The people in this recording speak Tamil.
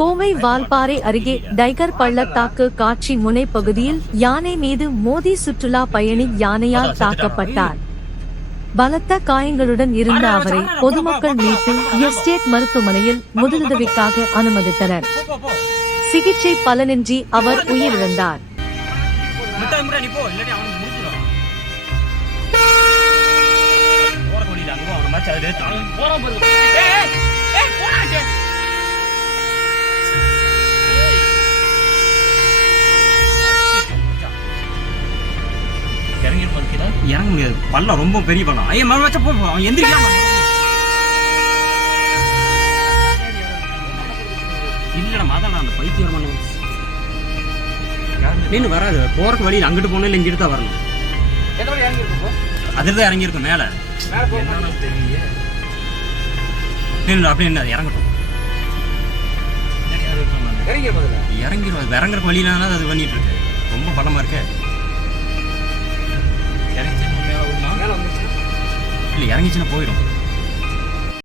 கோவை வால்பாறை அருகே டைகர் பள்ளத்தாக்கு காட்சி முனை பகுதியில் யானை மீது மோதி சுற்றுலா பயணி யானையால் தாக்கப்பட்டார். பலத்த காயங்களுடன் இருந்த அவரை பொதுமக்கள் மீட்டு எஸ்டேட் மருத்துவமனையில் முதலுதவிக்காக அனுமதித்தனர். சிகிச்சை பலனின்றி அவர் உயிரிழந்தார். முட்டை இறங்கி இறங்க முடியாது. பள்ளம் ரொம்ப பெரிய பள்ளம். ஐயா மழை வச்சா போ போ. அவன் எந்திரிக்கலாம் இல்லடா மாதான் அந்த பைத்தியம் நின்று வராது. போறக்கு வழியில் அங்கிட்டு போகணும் இல்லை இங்கிட்டு தான் வரணும். அதில் தான் இறங்கியிருக்கும் மேலே. நின்று அப்படியே என்ன இறங்கட்டும். இறங்கிடும் இறங்குற வழியினால அது பண்ணிட்டு இருக்கு. ரொம்ப பள்ளமா இருக்கு. 그 원래 양이지는 보이로.